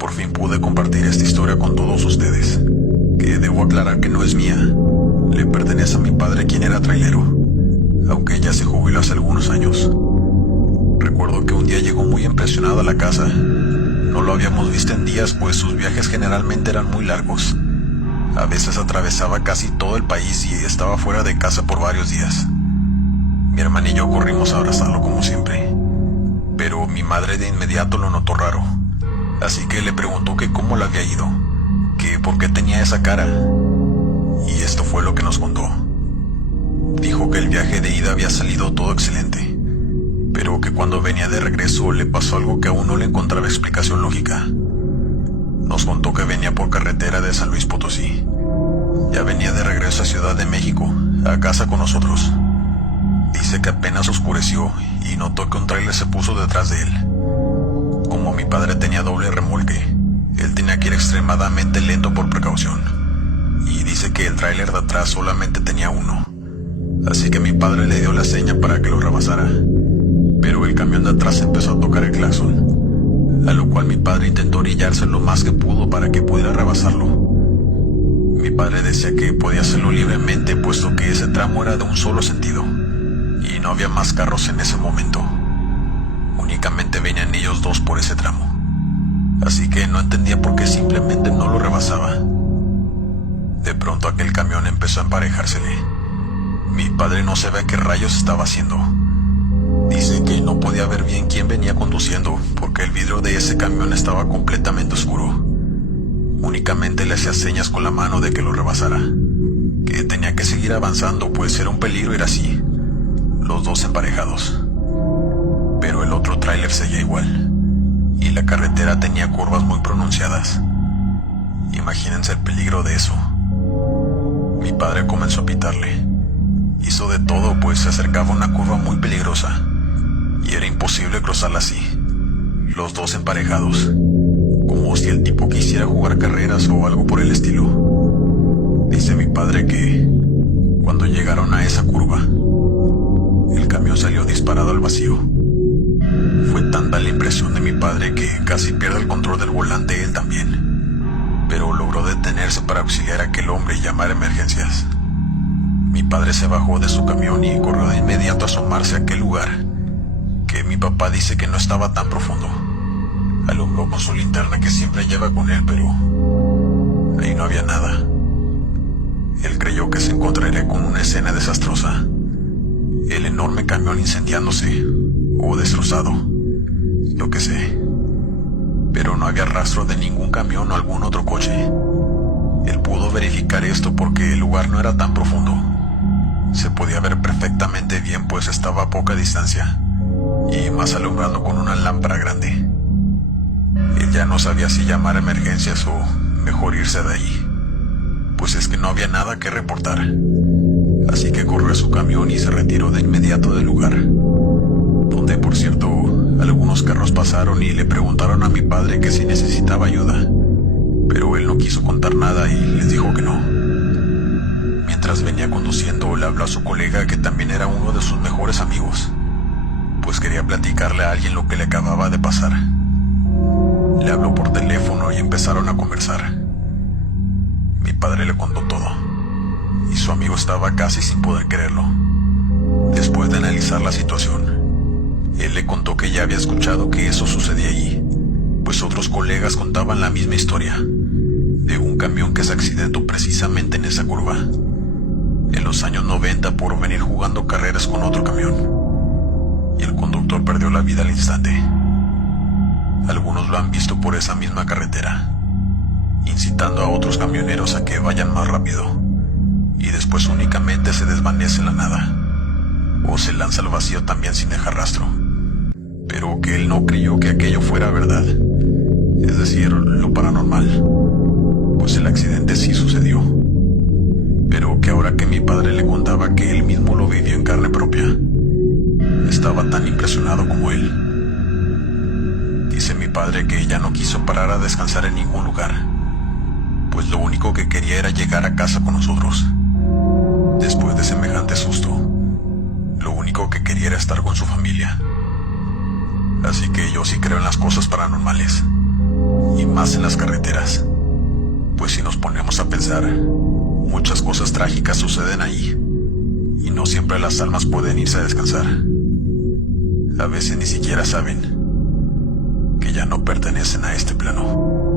Por fin pude compartir esta historia con todos ustedes, que debo aclarar que no es mía. Le pertenece a mi padre, quien era trailero, aunque ya se jubiló hace algunos años. Recuerdo que un día llegó muy impresionado a la casa. No lo habíamos visto en días, pues sus viajes generalmente eran muy largos. A veces atravesaba casi todo el país y estaba fuera de casa por varios días. Mi hermana y yo corrimos a abrazarlo como siempre, pero mi madre de inmediato lo notó raro. Así que le preguntó que cómo le había ido, que por qué tenía esa cara. Y esto fue lo que nos contó. Dijo que el viaje de ida había salido todo excelente, pero que cuando venía de regreso le pasó algo que aún no le encontraba explicación lógica. Nos contó que venía por carretera de San Luis Potosí. Ya venía de regreso a Ciudad de México, a casa con nosotros. Dice que apenas oscureció y notó que un tráiler se puso detrás de él. Como mi padre tenía doble remolque, él tenía que ir extremadamente lento por precaución. Y dice que el tráiler de atrás solamente tenía uno. Así que mi padre le dio la seña para que lo rebasara. Pero el camión de atrás empezó a tocar el claxon, a lo cual mi padre intentó orillarse lo más que pudo para que pudiera rebasarlo. Mi padre decía que podía hacerlo libremente, puesto que ese tramo era de un solo sentido, y no había más carros en ese momento. Únicamente venían ellos dos por ese tramo. Así que no entendía por qué simplemente no lo rebasaba. De pronto aquel camión empezó a emparejársele. Mi padre no sabía qué rayos estaba haciendo. Dice que no podía ver bien quién venía conduciendo, porque el vidrio de ese camión estaba completamente oscuro. Únicamente le hacía señas con la mano de que lo rebasara, que tenía que seguir avanzando, pues era un peligro ir así, los dos emparejados. Pero el otro tráiler seguía igual, y la carretera tenía curvas muy pronunciadas. Imagínense el peligro de eso. Mi padre comenzó a pitarle. Hizo de todo, pues se acercaba a una curva muy peligrosa, y era imposible cruzarla así, los dos emparejados, como si el tipo quisiera jugar carreras o algo por el estilo. Dice mi padre que cuando llegaron a esa curva, el camión salió disparado al vacío. Fue tanta la impresión de mi padre que casi pierde el control del volante él también, pero logró detenerse para auxiliar a aquel hombre y llamar a emergencias. Mi padre se bajó de su camión y corrió de inmediato a asomarse a aquel lugar, que mi papá dice que no estaba tan profundo. Alumbró con su linterna que siempre lleva con él, pero ahí no había nada. Él creyó que se encontraría con una escena desastrosa, el enorme camión incendiándose o destrozado, yo qué sé. Pero no había rastro de ningún camión o algún otro coche. Él pudo verificar esto porque el lugar no era tan profundo. Se podía ver perfectamente bien, pues estaba a poca distancia, y más alumbrando con una lámpara grande. Él ya no sabía si llamar a emergencias o mejor irse de ahí, pues es que no había nada que reportar. Así que corrió a su camión y se retiró de inmediato del lugar, donde, por cierto, algunos carros pasaron y le preguntaron a mi padre que si necesitaba ayuda, pero él no quiso contar nada y les dijo que no. Mientras venía conduciendo, le habló a su colega, que también era uno de sus mejores amigos, pues quería platicarle a alguien lo que le acababa de pasar. Le habló por teléfono y empezaron a conversar. Mi padre le contó todo, y su amigo estaba casi sin poder creerlo. Después de analizar la situación, él le contó que ya había escuchado que eso sucedía allí, pues otros colegas contaban la misma historia, de un camión que se accidentó precisamente en esa curva, en los años 90, por venir jugando carreras con otro camión, y el conductor perdió la vida al instante. Algunos lo han visto por esa misma carretera, incitando a otros camioneros a que vayan más rápido, y después únicamente se desvanece en la nada, o se lanza al vacío también sin dejar rastro. Pero que él no creyó que aquello fuera verdad, es decir, lo paranormal, pues el accidente sí sucedió, pero que ahora que mi padre le contaba que él mismo lo vivió en carne propia, estaba tan impresionado como él. Dice mi padre que ella no quiso parar a descansar en ningún lugar, pues lo único que quería era llegar a casa con nosotros. Después de semejante susto, lo único que quería era estar con su familia. Así que yo sí creo en las cosas paranormales. y más en las carreteras. Pues si nos ponemos a pensar, muchas cosas trágicas suceden ahí, y no siempre las almas pueden irse a descansar. A veces ni siquiera saben que ya no pertenecen a este plano.